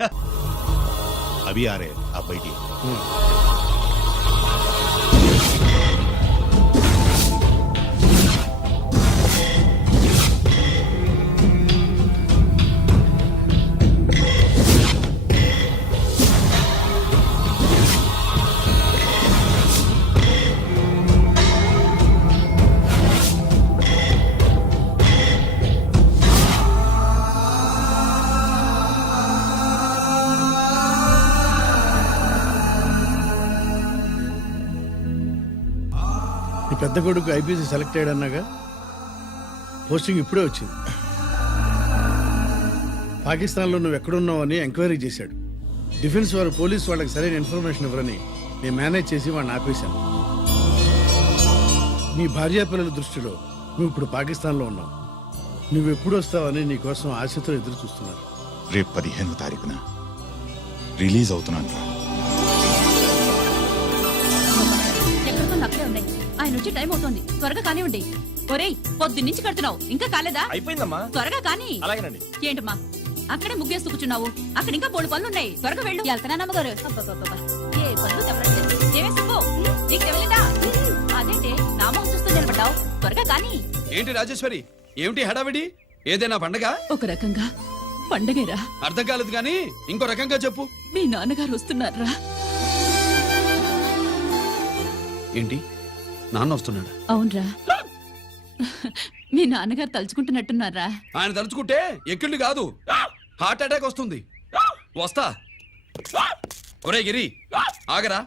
अभी आ रहे हैं, आप बैठिए। పెద్ద కొడుకు ఐపీసీ సెలెక్ట్ అయ్యాడన్నాగా, పోస్టింగ్ ఇప్పుడే వచ్చింది. పాకిస్తాన్లో నువ్వు ఎక్కడున్నావని ఎంక్వైరీ చేశాడు. డిఫెన్స్ వారు పోలీసు వాళ్ళకి సరైన ఇన్ఫర్మేషన్ ఇవ్వరని నేను మేనేజ్ చేసి వాడిని ఆపేశాను. నీ భార్యా పిల్లల దృష్టిలో నువ్వు ఇప్పుడు పాకిస్తాన్లో ఉన్నావు. నువ్వు ఎప్పుడు వస్తావని నీ కోసం ఆశతో ఎదురు చూస్తున్నారు. రేపు 15వ తారీఖున రిలీజ్ అవుతున్నాను రా. ఆయన వచ్చి టైం అవుతోంది, త్వరగా కానివ్వండి. ఒరేయ్, పొద్దున్నుంచి కడుతున్నావు, ఇంకా కాలేదా? అయిపోయిందమ్మా. త్వరగా కాని. అలాగేనండి. ఏంటమ్మా అక్కడే ముగ్గేస్తూ కూర్చున్నావు? అక్కడ ఇంకా బోల్డ్ పనులు ఉన్నాయి, త్వరగా వెళ్ళు. వెళ్తానమ్మగారు. ఏ పనులు తెవరండి. ఏమే సుబ్బు, నీకు తెవలేదా? అదేంటి నామం చూస్తూ నిలబడ్డావు, త్వరగా కాని. ఏంటి రాజేశ్వరి, ఏమిటి హడావిడి? ఏదైనా పండగ? ఒక రకంగా పండగేరా. అర్థం కాలేదు గాని ఇంకో రకంగా చెప్పు. మీ నాన్నగారు వస్తున్నారా? ఏంటి, నాన్న వస్తున్నాడు? అవునరా, మీ నాన్నగారు తలుచుకుంటున్నట్టున్నారా? ఆయన తలుచుకుంటే ఎక్కిళ్ళు కాదు, హార్ట్ అటాక్ వస్తుంది. వస్తా. ఒరే గిరి, ఆగరా.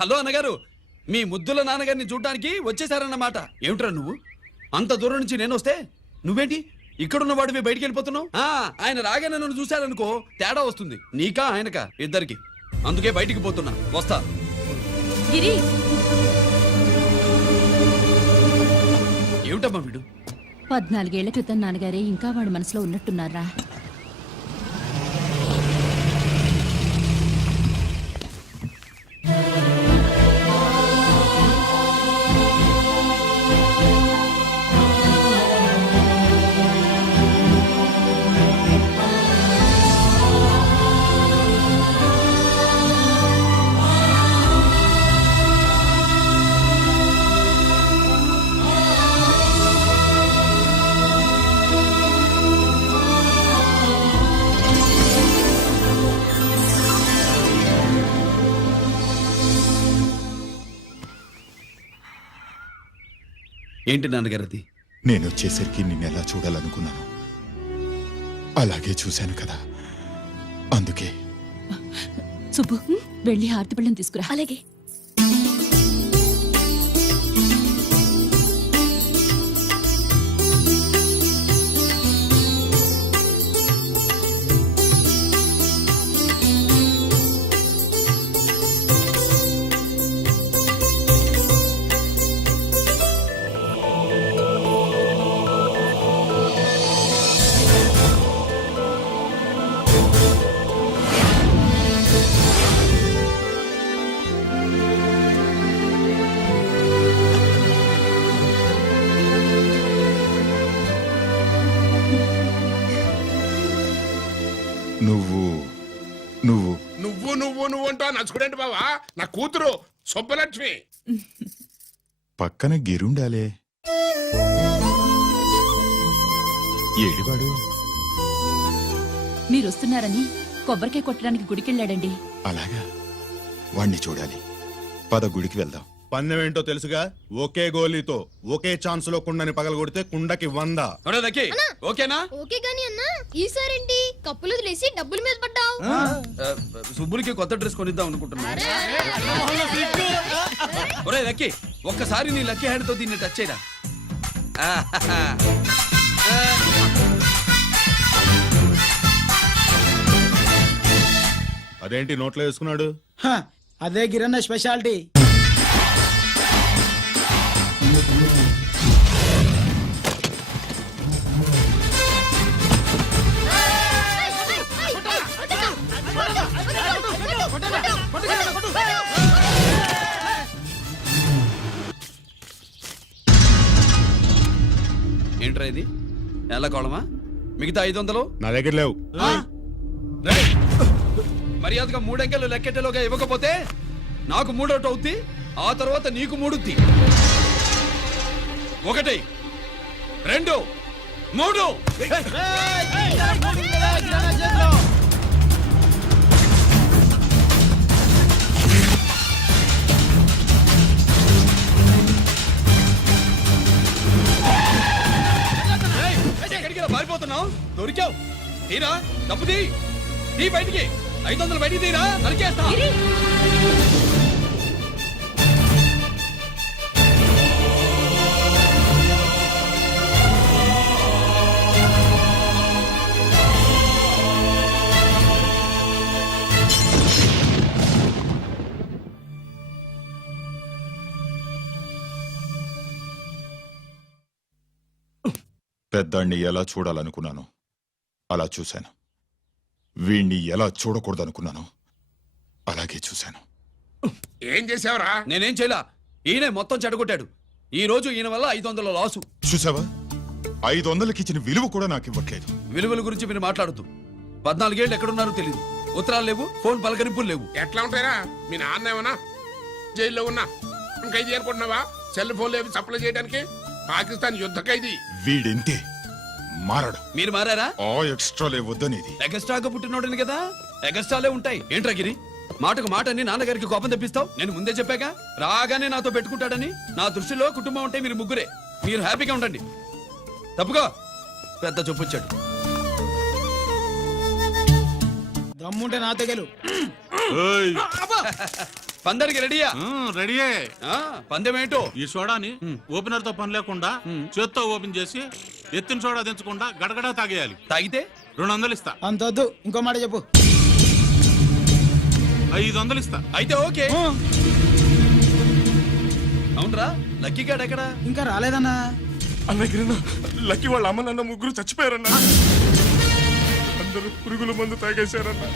హలో అన్నగారు, మీ ముద్దుల నాన్నగారిని చూడ్డానికి వచ్చేసారన్నమాట. ఏమిట్రా నువ్వు? అంత దూరం నుంచి నేను వస్తే నువ్వేంటి ఇక్కడున్న వాడివి బయటికి వెళ్ళిపోతున్నావు? ఆయన రాగానే నన్ను చూశారనుకో తేడా వస్తుంది, నీకా ఆయనకా ఇద్దరికి. అందుకే బయటికి పోతున్నా, వస్తా. గిరి, ఏమిటమ్మా వీడు? 14 ఏళ్ల క్రితం నాన్నగారే ఇంకా వాడి మనసులో ఉన్నట్టున్నారా? ఏంటి నాన్నగారు అది? నేను వచ్చేసరికి నిన్నెలా చూడాలనుకున్నాను అలాగే చూశాను కదా, అందుకే. సుబ్బు, వెళ్ళి హారతి పళ్ళని తీసుకురా. అలాగే. నువ్వు అంటా నచ్చుకునేంటి బావా? నా కూతురు సుబ్బలక్ష్మి. పక్కన గిరుండాలే. ఏడివాడు? మీరు వస్తున్నారని కొబ్బరికాయ కొట్టడానికి గుడికెళ్ళాడండి. అలాగా, వాణ్ణి చూడాలి. పద, గుడికి వెళ్దాం. పందెం ఏంటో తెలుసుగా, ఒకే గోలీతో ఒకే ఛాన్స్ లో కుండని పగలగొడితే కుండకి 100. ఓకేనా? ఓకే గాని అన్నా, ఈసారేంటి కప్పులు వదిలేసి డబ్బుల మీద పడ్డావు? సుబ్బులకి కొత్త డ్రెస్ కొనిద్దాం అనుకుంటున్నా. ఒరే లక్కీ, ఒక్కసారి నీ లక్కీ హ్యాండ్ తో దీన్ని టచ్ చేయరా. అదేంటి నోట్లో వేసుకున్నాడు? అదే గిరన్న స్పెషాలిటీ. ఏంట్రా ఇది? ఎలా కోళమా? మిగతా 500 నా దగ్గర లేవు. మర్యాదగా 3 అంకెలు లెక్కెట్టేలోగా ఇవ్వకపోతే నాకు 3 అవుద్ది, ఆ తర్వాత నీకు 3. 1 2 3. ఎక్కడికి పారిపోతున్నావు? దొరికావు. తీరా డబ్బు తీ బయటికి. 500 బయటికి తీరా, నరికేస్తా. గిరి! పెద్దాన్ని ఎలా చూడాలనుకున్నాను అలా చూశాను. వీణ్ణి ఎలా చూడకూడదనుకున్నాను అలాగే చూశాను. ఏం చేసావురా? నేనేం చేయలా, ఈయనే మొత్తం చెడగొట్టాడు. ఈ రోజు ఈయన వల్ల 500 లాసు. చూసావా, 500కి ఇచ్చిన విలువ కూడా నాకు ఇవ్వట్లేదు. విలువల గురించి మీరు మాట్లాడుతూ 14 ఏళ్ళు ఎక్కడున్నారో తెలియదు. ఉత్తరాలు లేవు, ఫోన్ పలకరింపులు లేవు. ఎట్లా ఉంటారా? మీ నాన్న ఏమన్నా జైల్లో ఉన్నా ఇంకా ఇది అనుకుంటున్నావా? సెల్ ఫోన్ లేవు సప్లై చేయడానికి. పాకిస్తాన్ యుద్ధ ఖైదీ. వీడింతే మారడు. మీరు మారారా? ఆ ఎక్స్ట్రాలే వద్దనేది. ఎగస్ట్రాగా పుట్టినోడని కదా, ఎగస్ట్రాలే ఉంటాయి. ఏంట్రా గిరి, మాటకు మాట అని నాన్నగారికి కోపం తెప్పిస్తావు? నేను ముందే చెప్పాగా రాగానే నాతో పెట్టుకుంటాడని. నా దృష్టిలో కుటుంబం అంటే మీరు ముగ్గురే. మీరు హ్యాపీగా ఉండండి. తప్పుగా పెద్ద చొప్పొచ్చాడు. దమ్ముంటే నాతో గెలు. పందరికి రెడీయా? రెడీయే. పందెమేంటో? ఈ సోడాని ఓపెనర్ తో పని లేకుండా చేత్తో ఓపెన్ చేసి ఎత్తిన సోడా దించకుండా గడగడా తాగేయాలి. తాగితే 200 ఇస్తా. అంతొద్దు, ఇంకో మాట చెప్పు. 500 ఇస్తా. అయితే ఓకే. అవునరా, లక్కీ గాడు ఎక్కడా? ఇంకా రాలేదన్నా. అన్నగిరిన లక్కీ వాళ్ళ అమ్మ నాన్న ముగ్గురు చచ్చిపోయారన్నా. అందరూ పురుగుల మందు తాగేశారన్నా.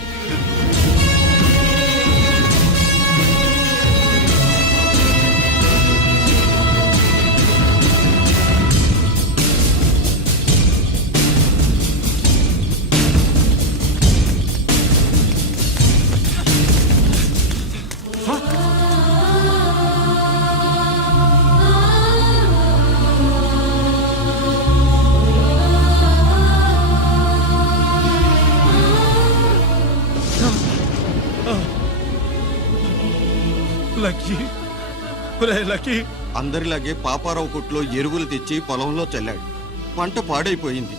అందరిలాగే పాపారావు కొట్లో ఎరువులు తెచ్చి పొలంలో చల్లాడు. పంట పాడైపోయింది.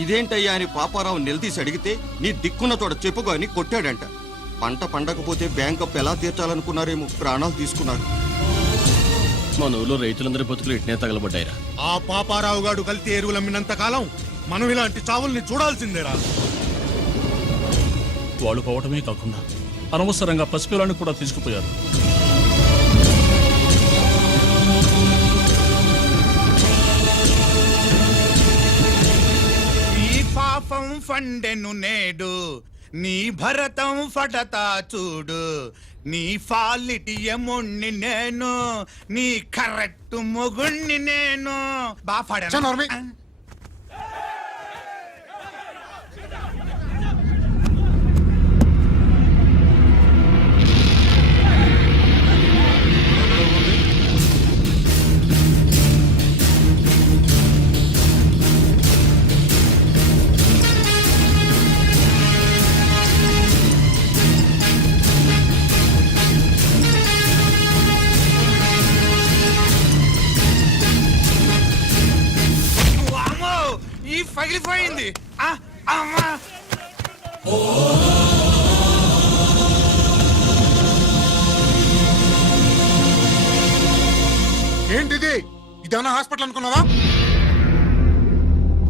ఇదేంటయ్యా అని పాపారావు నిలదీసి అడిగితే నీ దిక్కున్న తోడ చెప్పుకో అని కొట్టాడంట. పంట పండకపోతే బ్యాంక్ అప్పు ఎలా తీర్చాలనుకున్నారేమో ప్రాణాలు తీసుకున్నారు. మన ఊళ్ళో రైతులందరి బతుకులు ఇట్నే తగలబడ్డాయిరా. ఆ పాపారావు గాడు కల్తీ ఎరువులు అమ్మినంత కాలం మనం ఇలాంటి చావుల్ని చూడాల్సిందేరా. వాళ్ళు పోవటమే కాకుండా అనవసరంగా పసిపిల్లాన్ని కూడా తీసుకుపోయారు. ఈ పాపం ఫండెను నేడు, నీ భరతం ఫటతా చూడు. నీ ఫాలిటి ఎముణ్ణి నేను, నీ కరెక్ట్ మొగుణ్ణి నేను. బాగా పగిలిపోయింది. అమ్మా ఏంటిది? ఇదేమన్నా హాస్పిటల్ అనుకున్నావా?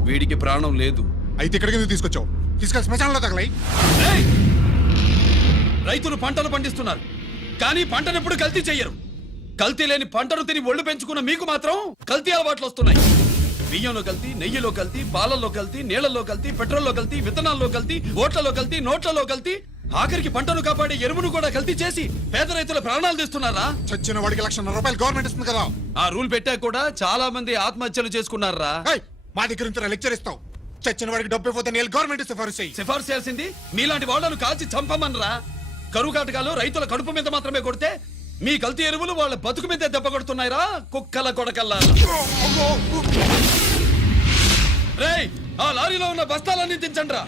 వీడికి ప్రాణం లేదు. అయితే ఇక్కడికి ఎందుకు తీసుకొచ్చావు? తీసుకెళ్ళి శ్మశానంలో తగలై. రైతులు పంటలు పండిస్తున్నారు, కానీ పంటను ఎప్పుడు కల్తీ చెయ్యరు. కల్తీ లేని పంటను తిని ఒళ్ళు పెంచుకున్న మీకు మాత్రం కల్తీ అలవాట్లు వస్తున్నాయి. బియ్యంలో కల్తీ, నెయ్యిలో కల్తీ, పాలల్లో కల్తీ, నీళ్లలో కల్తీ, పెట్రోల్లో కల్తీ, విత్తనాల్లో కల్తీ, ఓట్లలో కల్తీ, నోట్లలో కల్తీ, ఆఖరికి పంటను కాపాడే ఎరువును కూడా కల్తీ చేసి పేద రైతుల ప్రాణాలు తీస్తున్నారా? చచ్చిన వాడికి ₹1,00,000 గవర్నమెంట్ ఇస్తుంది కదా. ఆ రూల్ పెట్టాక కూడా చాలా మంది ఆత్మహత్యలు చేసుకున్నారా? మా దగ్గర నుంచి లెక్చర్ ఇస్తావు. చచ్చిన వాడికి డబ్బు ఇవ్వద్దని గవర్నమెంట్ సిఫారసు చేయి. సిఫార్సు చేయాల్సింది మీలాంటి వాళ్ళను కాల్చి చంపమనరా? కరువు కాటకాలు రైతుల కడుపు మీద మాత్రమే కొడితే మీ కల్తీ ఎరువులు వాళ్ళ బతుకు మీద దెబ్బ కొడుతున్నాయిరా కుక్కల కొడకల్లా. రేయ్, ఆ లారీలో ఉన్న బస్తాలన్నీ దించండ్రా.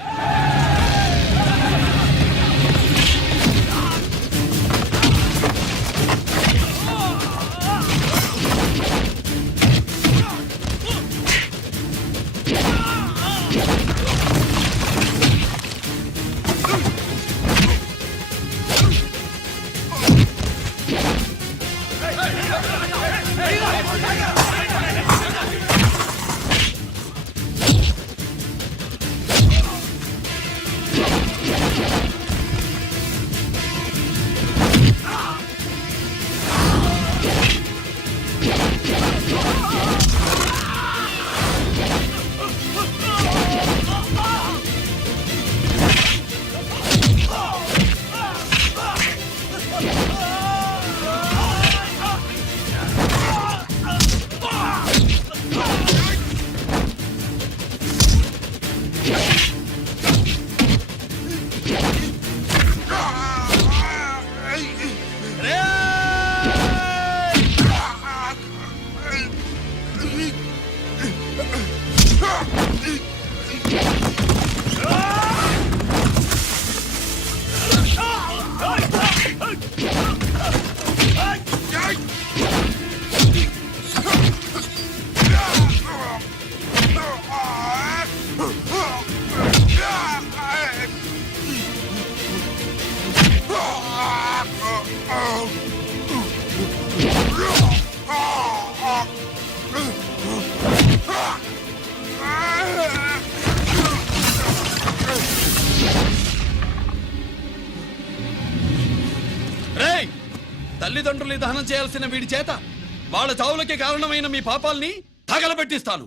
రేయ్, తల్లిదండ్రుల్ని దహనం చేయాల్సిన వీడి చేత వాళ్ళ చావులకి కారణమైన మీ పాపాల్ని తగలబెట్టిస్తాను.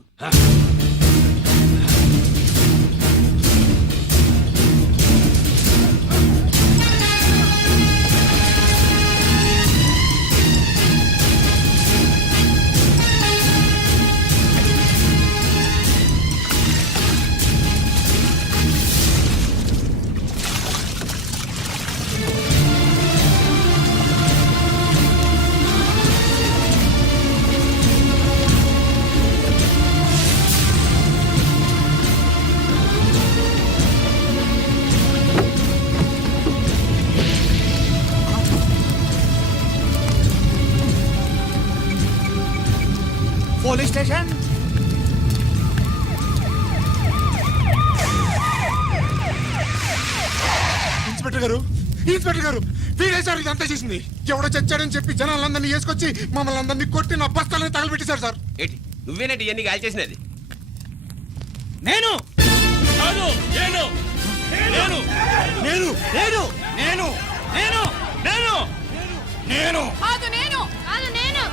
Police station. ఇన్స్పెక్టర్ గారు, ఇన్స్పెక్టర్ గారు, వీడేసారు ఇదంతా చేసింది. ఎవడో చచ్చాడని చెప్పి జనాలందరినీ వేసుకొచ్చి మమ్మల్ని అందరినీ కొట్టి నా బస్తాలని తగలబెట్టేశారు సార్. ఏంటి నువ్వేనండి ఇవన్నీ గాలి చేసినది? నేను కాదు, నేను నేను నేను నేను నేను నేను నేను నేను కాదు నేను కాదు నేను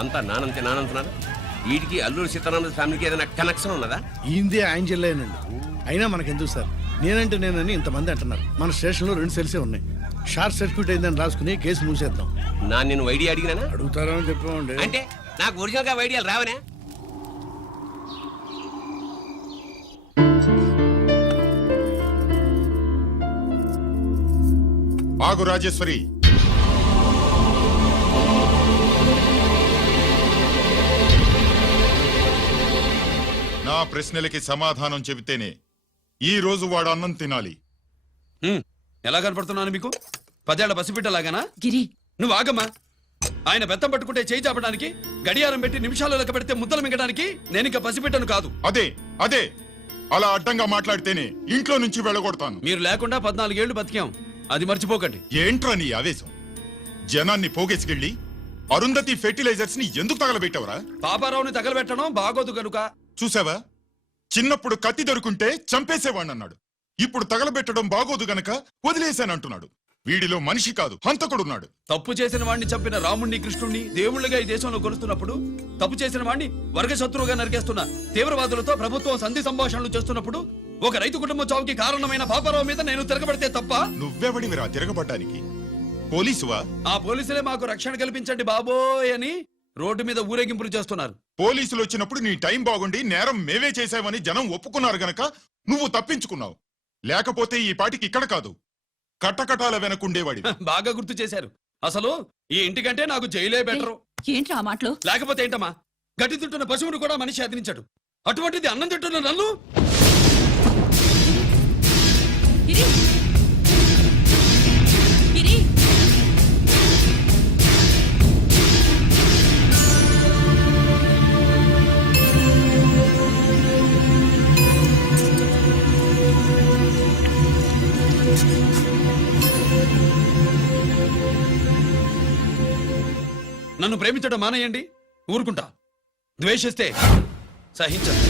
అంతా నానంటున్నారు. వీటికి అల్లూరు సీతారామరాజు ఫ్యామిలీకి ఏదైనా కనెక్షన్ ఉన్నదా? ఈందే ఆయన జిల్లానండి. అయినా మనకెందుకు సార్, నేనంటే నేనని ఇంతమంది అంటున్నారు. మన స్టేషన్లో 2 సెల్సే ఉన్నాయి. షార్ట్ సర్క్యూట్ అయిందని రాసుకుని కేసు మూసేద్దాం. నేను ఐడియా అడిగినా అడుగుతారా అని చెప్పామండి. అంటే నాకు ఒరిజినల్ గా ఐడియాలు రావనే? ఆగు రాజేశ్వరి. నా ప్రశ్నలకి సమాధానం చెబితేనే ఈ రోజు వాడు అన్నం తినాలి. ఎలా కనపడుతున్నాను మీకు? 10 ఏళ్ల పసిబిడ్డలాగానా? గిరి, నువ్వు ఆగమ్మా. ఆయన బెత్తం పట్టుకుంటే చేయి చాపడానికి, గడియారం పెట్టి నిమిషాలు లెక్క పెడితే ముద్దలు మింగడానికి నేను ఇంకా పసిబిడ్డను కాదు. అదే అదే అలా అడ్డంగా మాట్లాడితేనే ఇంట్లో నుంచి వెళ్ళగొడతాను. మీరు లేకుండా 14 ఏళ్లు బతికాం, అది మర్చిపోకండి. ఏంట్రా నీ ఆవేశం? జనాన్ని పోగేసుకెళ్ళి అరుంధతి ఫెర్టిలైజర్స్ ని ఎందుకు తగలబెట్టావురా? పాపారావుని తగలబెట్టడం బాగోదు గనుక. చూసావా, చిన్నప్పుడు కత్తి దొరుకుంటే చంపేసేవాణ్ణన్నాడు. ఇప్పుడు తగలబెట్టడం బాగోదు గనక వదిలేశానంటున్నాడు. వీడిలో మనిషి కాదు, హంతకుడున్నాడు. తప్పు చేసిన వాడిని చంపిన రాముణ్ణి, కృష్ణుణ్ణి దేవుళ్ళుగా ఈ దేశంలో కొలుస్తున్నప్పుడు, తప్పు చేసిన వాడిని వర్గ శత్రువుగా నరికేస్తున్న తీవ్రవాదులతో ప్రభుత్వం సంధి సంభాషణలు చేస్తున్నప్పుడు, ఒక రైతు కుటుంబం చావుకి కారణమైన పాపారావు మీద నేను తిరగబడితే తప్ప? నువ్వెవడివిరా తిరగబడ్డానికి? పోలీసువా? ఆ పోలీసులే మాకు రక్షణ కల్పించండి బాబోయ్ అని రోడ్డు మీద ఊరేగింపులు చేస్తున్నారు. పోలీసులు వచ్చినప్పుడు నీ టైం బాగుండి నేరం మేవే చేశావని జనం ఒప్పుకున్నారు గనక నువ్వు తప్పించుకున్నావు. లేకపోతే ఈ పాటికి ఇక్కడ కాదు, కటకటాల వెనకుండేవాడి బాగా గుర్తు చేశారు. అసలు ఈ ఇంటికంటే నాకు జైలే బెటరు. ఏంట్రా ఆ మాటలు? లేకపోతే ఏంటమ్మా, గడ్డి తింటున్న పశువును కూడా మనిషి అదిలించాడు. అటువంటిది అన్నం తింటున్న నన్ను. గిరి! గిరి! నన్ను ప్రేమించడం మానేయండి, ఊరుకుంటా. ద్వేషిస్తే సహించదు.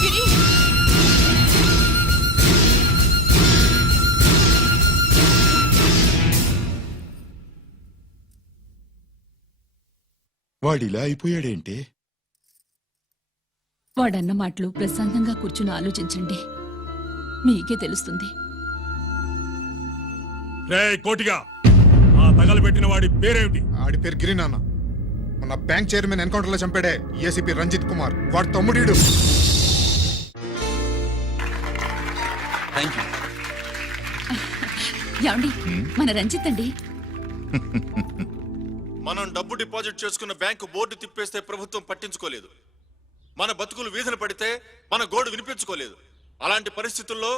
గిరి! వాడిలా అయిపోయాడేంటే? వాడన్న మాటలు ప్రశాంతంగా కూర్చుని ఆలోచించండి, మీకే తెలుస్తుంది. రే కోటిగా, ఆ తగలబెట్టిన వాడి పేరేమిటి? ఆడి పేరు గిరి నాన్న. మన బ్యాంక్ చైర్మన్ ఎన్కౌంటర్ లో చంపాడే ఏసీపీ రంజిత్ కుమార్, వాడి తమ్ముడీడు. Thank you. ఏమండి, మన రంజిత్ అండి. మనం డబ్బు డిపాజిట్ చేసుకున్న బ్యాంకు బోర్డు తిప్పేస్తే ప్రభుత్వం పట్టించుకోలేదు. మన బతుకులు వీధులు పడితే మన గోడు వినిపించుకోలేదు. అలాంటి పరిస్థితుల్లో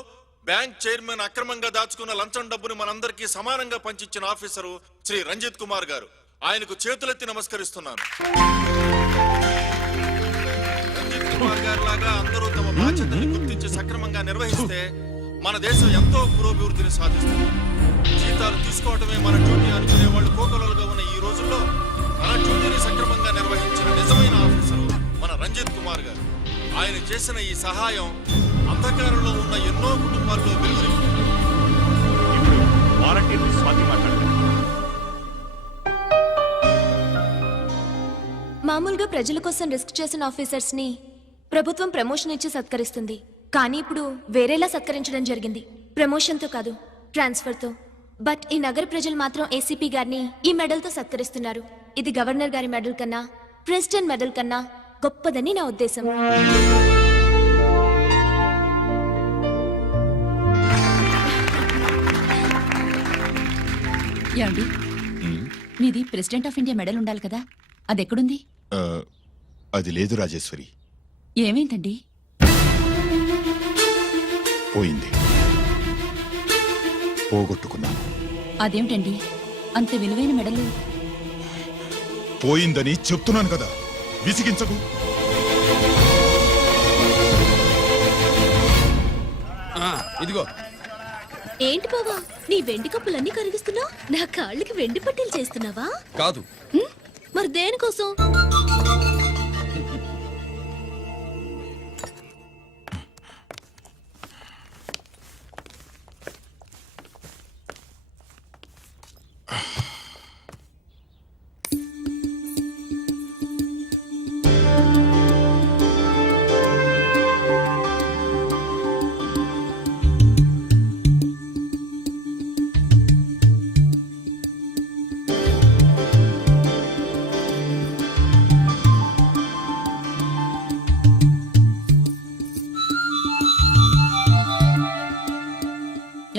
బ్యాంక్ చైర్మన్ అక్రమంగా దాచుకున్న లంచం డబ్బును మనందరికీ సమానంగా పంచిచ్చిన ఆఫీసరు శ్రీ రంజిత్ కుమార్ గారు. ఆయనకు చేతులెత్తి నమస్కరిస్తున్నాను. రంజిత్ కుమార్ గారి లాగా అందరూ తమ బాధ్యతల్ని గుర్తించి సక్రమంగా నిర్వహిస్తే మన దేశం ఎంతో పురోభివృద్ధిని సాధిస్తుంది. జీతాలు తీసుకోవటమే మన డ్యూటీ అనుకునే వాళ్ళు కోకొలలుగా ఉన్న ఈ రోజుల్లో మన డ్యూటీని సక్రమంగా నిర్వహించిన నిజమైన ఆఫీసరు మన రంజిత్ కుమార్ గారు. ఆయన చేసిన ఈ సహాయం అంధకారంలో ఉన్న ఎన్నో కుటుంబాల్లో వెలుగుని మామూలుగా ప్రజల కోసం రిస్క్ చేసిన ఆఫీసర్స్ ని ప్రభుత్వం ప్రమోషన్ ఇచ్చి సత్కరిస్తుంది. కానీ ఇప్పుడు వేరేలా సత్కరించడం జరిగింది. ప్రమోషన్ తో కాదు, ట్రాన్స్ఫర్ తో. బట్ ఈ నగర ప్రజలు మాత్రం ఏసీపీ గారిని ఈ మెడల్ తో సత్కరిస్తున్నారు. ఇది గవర్నర్ గారి మెడల్ కన్నా, ప్రెసిడెంట్ మెడల్ కన్నా గొప్పదని నా ఉద్దేశం. ఏమండి, మీది ప్రెసిడెంట్ ఆఫ్ ఇండియా మెడల్ ఉండాలి కదా, అది ఎక్కడుంది? అది లేదు రాజేశ్వరి, ఏమైందండి? పోయింది. పోగొట్టుకున్నాను. అదేమిటండి అంత విలువైన మెడలు? పోయిందని చెప్తున్నాను కదా, విసిగించకు. ఇదిగో. ఏంటి బావా, నీ వెండి కప్పులన్నీ కరిగిస్తున్నావు? నా కాళ్ళకి వెండి పట్టీలు చేస్తున్నావా? కాదు. మరి దేనికోసం?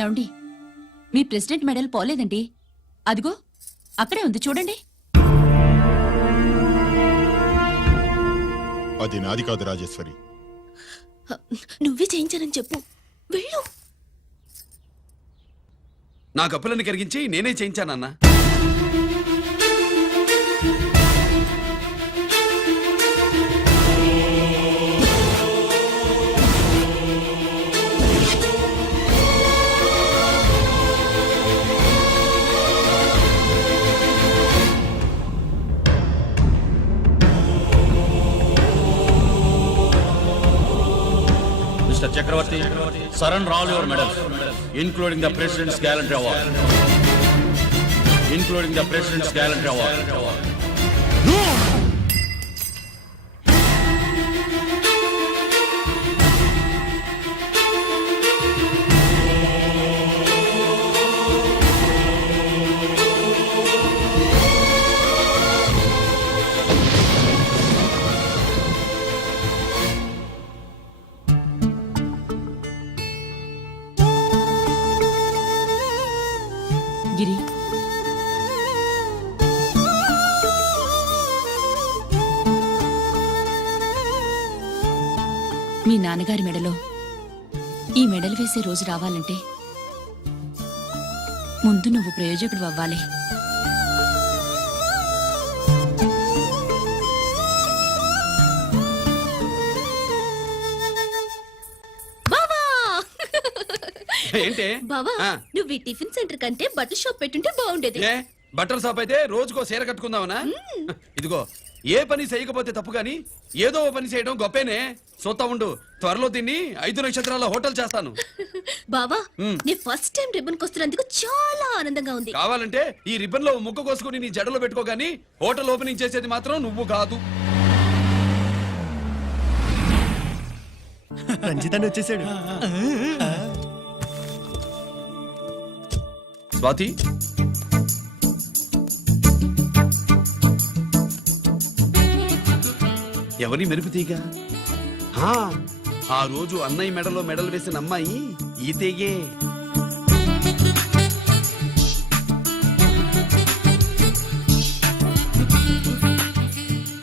ఏమండి, మీ ప్రెసిడెంట్ మెడల్ పోలేదండి. అదిగో అక్కడే ఉంది, చూడండి. అది నాది కాదు రాజేశ్వరి. నువ్వే చేయించానని చెప్పు, వెళ్ళు. నా కప్పులను కరిగించి నేనే చేయించానన్నా. Mr. Chakravarti, surrender all your medals, including the President's Gallantry Award. Including the President's Gallantry Award. గిరి మీ నాన్నగారి మెడలో ఈ మెడలు వేసే రోజు రావాలంటే ముందు నువ్వు ప్రయోజకుడు అవ్వాలి. ఏంటి బావా ఆ, నువ్వు ఈ టిఫిన్ సెంటర్ కంటే బట్టల షాప్ పెట్టుంటే బాగుండేది. ఏ బట్టల షాప్ అయితే రోజుకో చీర కట్టుకుందామనా? ఇదిగో ఏ పని చేయకపోతే తప్పు గాని ఏదో ఓ పని చేయడం గొప్పేనే. సొత్తా ఉండు, త్వరలో దీన్ని 5 నక్షత్రాల హోటల్ చేస్తాను. బావా నీ ఫస్ట్ టైం రిబ్బన్ కొస్తున్నందుకు చాలా ఆనందంగా ఉంది. కావాలంటే ఈ రిబ్బన్ లో ముక్క కోసుకుని నీ జడలో పెట్టుకోగాని హోటల్ ఓపెనింగ్ చేసేది మాత్రం నువ్వు కాదు. రంజితాన్ని వచ్చేసాడు. స్వాతి, ఎవరి మెరుపు తీగ? ఆ రోజు అన్నయ్య మెడలో మెడలు వేసిన అమ్మాయి ఈ తీగే.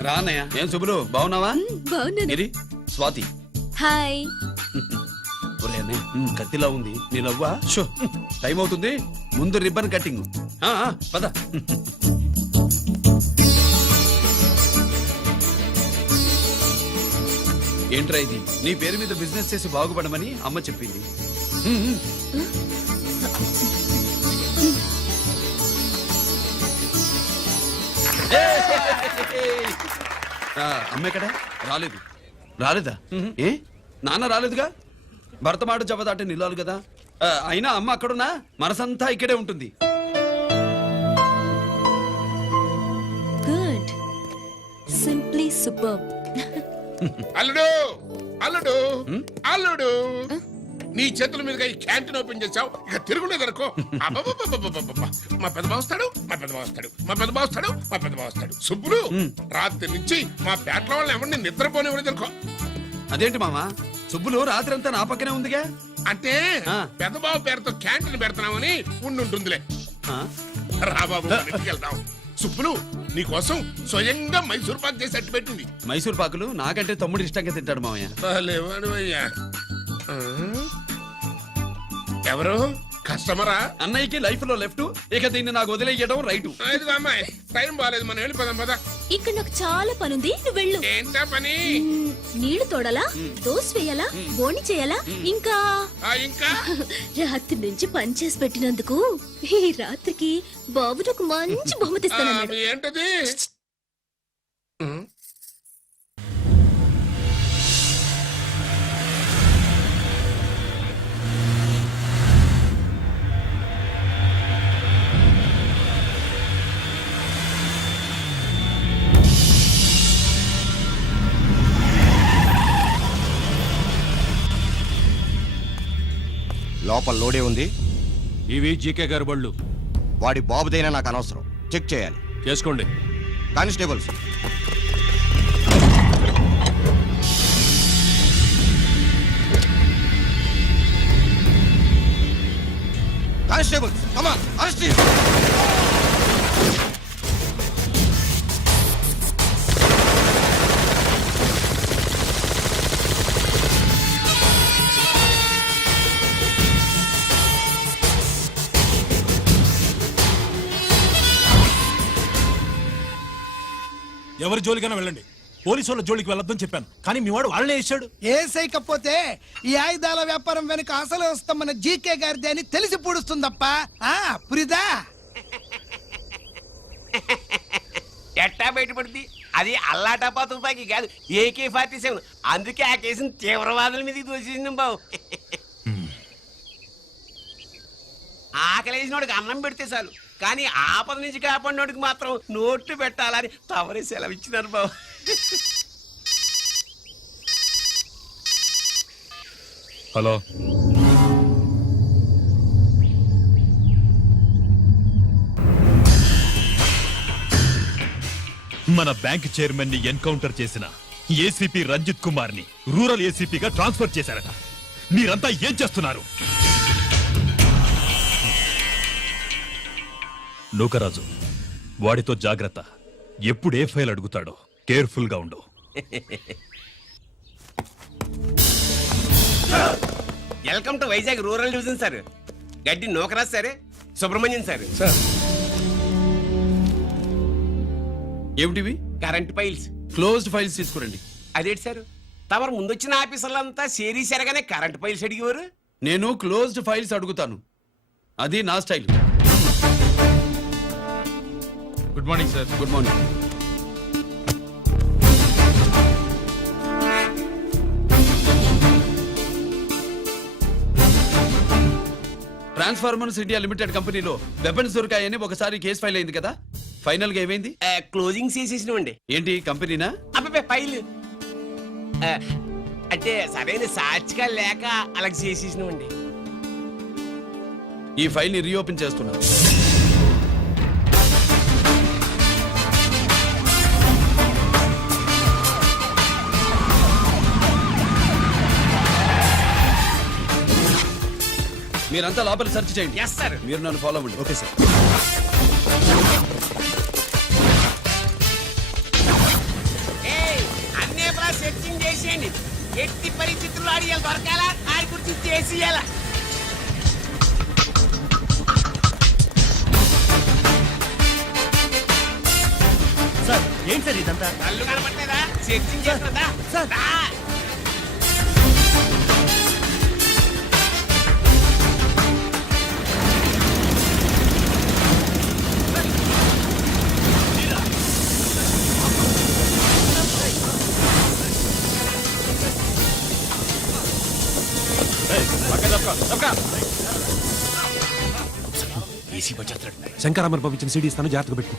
రా అన్నయ్య. ఏం శుభ్రు, బాగున్నావా? బాగున్నాను. గిరి, స్వాతి. హాయ్. ఒరే అన్నయ్య, కత్తిలా ఉంది నీ నవ్వా? షో, టైం అవుతుంది, ముందు రిబ్బన్ కట్టింగ్. పద. ఏంట్రా ఇది? నీ పేరు మీద బిజినెస్ చేసి బాగుపడమని అమ్మ చెప్పింది. అమ్మ ఎక్కడ? రాలేదు. రాలేదా? ఏ నాన్న రాలేదుగా? భర్త మాట జబదాటే నిల్లాలి కదా. అయినా అమ్మ అక్కడున్నా మనసంతా ఇక్కడే ఉంటుంది. Good, simply super. అల్లుడు అల్లుడు అల్లుడు, నీ చేతుల మీదుగా ఈ క్యాంటీన్ ఓపెన్ చేసావు, ఇక తిరుగులేదు అనుకో. మా పెద్ద బావస్తాడు, మా పెద్ద బావస్తాడు, మా పెద్ద బావస్తాడు, మా పెద్ద బావస్తాడు. సుబ్బులు రాత్రి నుంచి మా పేటల వాళ్ళని ఎవరిని నిద్రపోనివ్వలేదు అనుకో. అదేంటి మామా, సుబ్బులు రాత్రి అంతా నా పక్కనే ఉందిగా? అంటే పెద్ద బావ పేరుతో క్యాంటీన్ పెడుతున్నామని ఉండుంటుందిలే. రా బాబు, ఇంటికి వెళ్దాం. సుబ్బులు నీకోసం స్వయంగా మైసూర్ పాక్ చేసి అట్టు పెట్టింది. మైసూర్ పాకులు నాకంటే తమ్ముడు ఇష్టంగా తింటాడు మామయ్య. ఎవరు కస్టమరా? అన్నయ్యకి లైఫ్ లో లెఫ్ట్, ఇక దీన్ని నాకు వదిలేయడం రైట్. అమ్మాయి టైం బాగాలేదు, మనం వెళ్ళిపోదాం పద. ఇక్కడ నాకు చాలా పనుంది, నువ్వు వెళ్ళు. ఏంటా పని? నీళ్లు తోడాలా, దోశ వేయాలా, బోని చేయాలా, ఇంకా ఇంకా రాత్రి నుంచి పని చేసి పెట్టినందుకు ఈ రాత్రికి బాబు నాకు మంచి బహుమతి ఇస్తానన్నాడు. ఏంటది? లోపల లోడే ఉంది. ఇవి జీకే గారి బళ్ళు. వాడి బాబుదైనా నాకు అనవసరం, చెక్ చేయాలి. చేసుకోండి. Constables, constables, come on, arrest him. ఎవరి జోలికైనా వెళ్ళండి, పోలీసు వాళ్ళ జోలికి వెళ్ళొద్దని చెప్పాను, కానీ మీ వాడు వాళ్ళనే వేసాడు. ఏసైకపోతే ఈ ఆయుధాల వ్యాపారం వెనుక అసలు వస్తామన్న జీకే గారిది అని తెలిసి పూడుస్తుందప్ప. పురిదా ఎట్టా బయటపడుద్ది? అది అల్లాటపా తుపాకీ కాదు, AK-47. అందుకే ఆ కేసుని తీవ్రవాదుల మీదకి దోషింది బావు. ఆకలేసినోడికి అన్నం పెడితే చాలు, కానీ ఆపద నుంచి కాపాడినోడికి మాత్రం నోట్లు పెట్టాలని తవరే సెలవు ఇచ్చినారు బాబు. హలో, మన బ్యాంక్ చైర్మన్ ని ఎన్కౌంటర్ చేసిన ఏసీపీ రంజిత్ కుమార్ ని రూరల్ ఏసీపీగా ట్రాన్స్ఫర్ చేశారట. మీరంతా ఏం చేస్తున్నారు? నూకరాజు వాడితో జాగ్రత్త. ఎప్పుడు ఏ ఫైల్ అడుగుతాడో కేర్ఫుల్ గా ఉండు. Welcome to Vizag rural division sir. Gaddi Nookaraj sir, Subrahmanyam sir. Sir ఏమిటివి? Current files. క్లోజ్డ్ ఫైల్స్ తీసుకురండి. అదేంటి సార్, తమరు ముందొచ్చిన ఆఫీసర్లంతా సేరీసరగానే కరెంట్ ఫైల్స్ అడిగేవారు. నేను క్లోజ్డ్ ఫైల్స్ అడుగుతాను, అది నా style. Good morning sir. Good morning. Transformers India limited కంపెనీలో వెపన్స్ దొరికాయని ఒకసారి కేసు ఫైల్ అయింది కదా, ఫైనల్ గా ఏమైంది? క్లోజింగ్ చేసేసినవండి. ఏంటి కంపెనీనా? అబ్బాయి ఫైల్ అంటే సరైన సాక్షిగా లేక అలా చేసేసినవండి. ఈ ఫైల్ ని రీఓపెన్ చేస్తున్నా. మీరంతా లోపల సెర్చ్ చేయండి. Yes sir. మీరు నన్ను ఫాలో అవ్వండి. Okay sir. అన్నీ సెర్చింగ్ చేసేయండి. ఎట్టి పరిస్థితుల్లో అడిగాలి దొరకాలా, ఆడి గురించి చేసేయాలా. సార్ ఏంటి సార్ ఇదంతా? కళ్ళు కనపడలేదా? సెర్చింగ్ చేస్తుందా? సార్. రా. శంకరామర్ పంపించిన సీడీ ఇస్తాను, జాగ్రత్తగా పెట్టు.